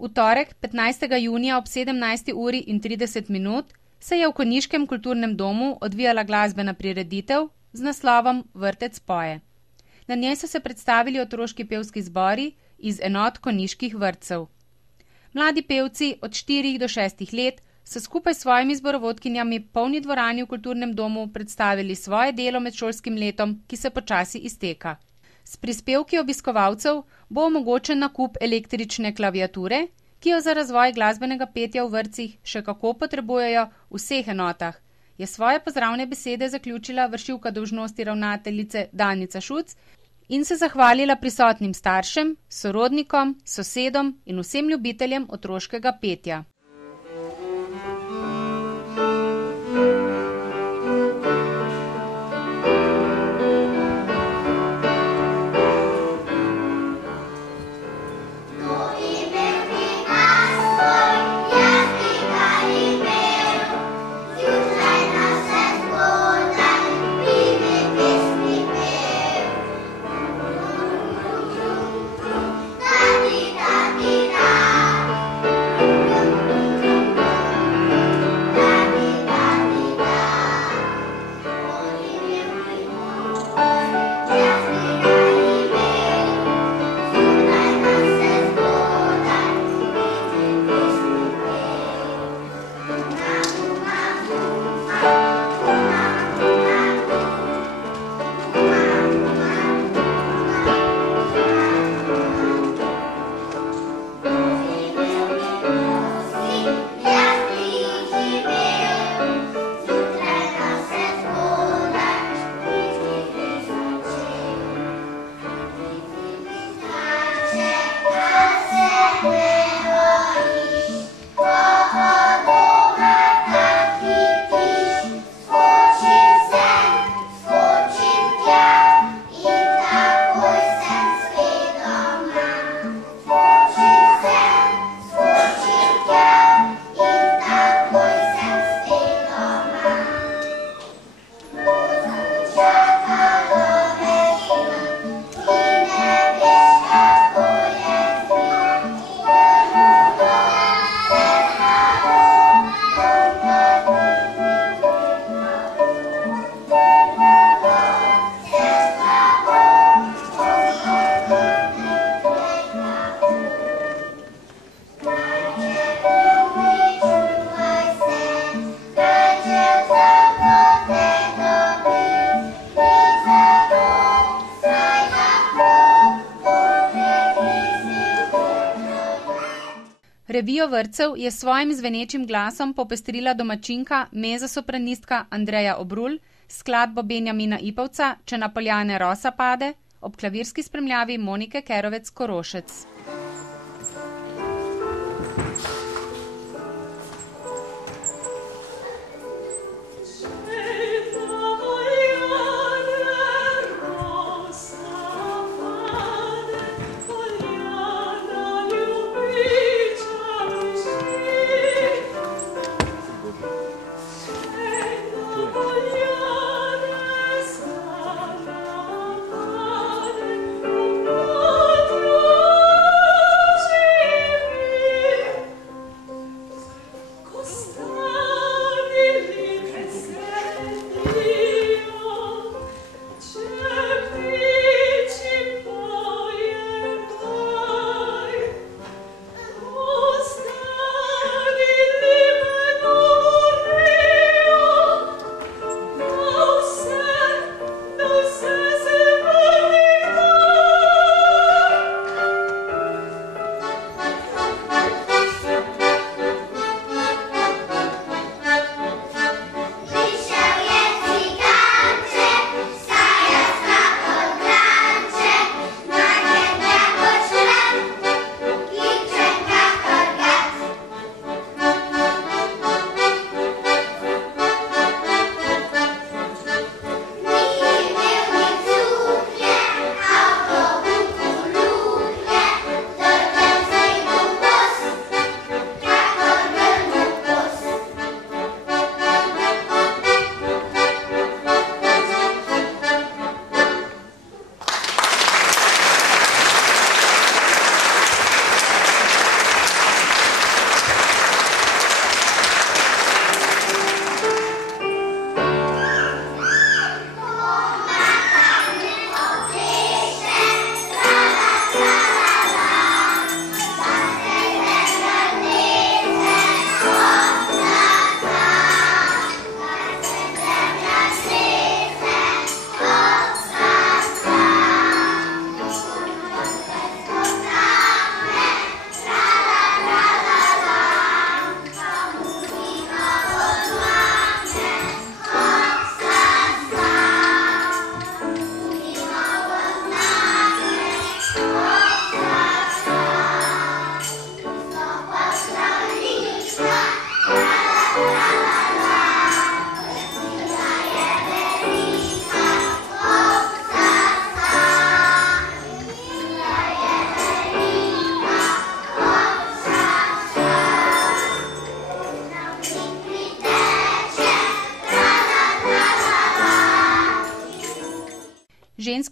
V torek, 15. junija ob 17:30 se je v konjiškem kulturnem domu odvijala glasbena prireditev z naslovom Vrtec poje. Na njej so se predstavili otroški pevski zbori iz enot konjiških vrtcev. Mladi pevci od 4 do 6 let so skupaj s svojimi zborovodkinjami polni dvorani v kulturnem domu predstavili svoje delo med šolskim letom, ki se počasi izteka. S prispevki obiskovalcev bo omogočen nakup električne klaviature, ki jo za razvoj glasbenega petja v vrtcih še kako potrebujejo v vseh enotah, je svoje pozdravne besede zaključila vršilka dolžnosti ravnateljice Danica Šuc in se zahvalila prisotnim staršem, sorodnikom, sosedom in vsem ljubiteljem otroškega petja. Revijo vrtcev je s svojim zvenečim glasom popestrila domačinka, mezzosopranistka Andreja Obrul, skladbo Benjamina Ipavca Če na poljane rosa pade, ob klavirski spremljavi Monike Kerovec-Korošec.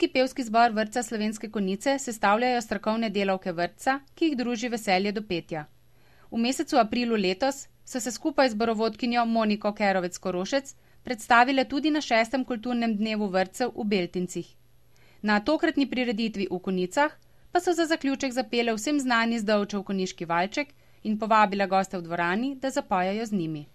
Mladinski pevski zbor vrtca Slovenske Konjice sestavljajo strokovne delavke vrtca, ki jih druži veselje do petja. V mesecu aprilu letos so se skupaj z zborovodkinjo Moniko Kerovec-Korošec predstavile tudi na 6. kulturnem dnevu vrtcev v Beltincih. Na tokratni prireditvi v Konjicah pa so za zaključek zapele vsem znani Zdovčev konjiški valček in povabile goste v dvorani, da zapojejo z njimi.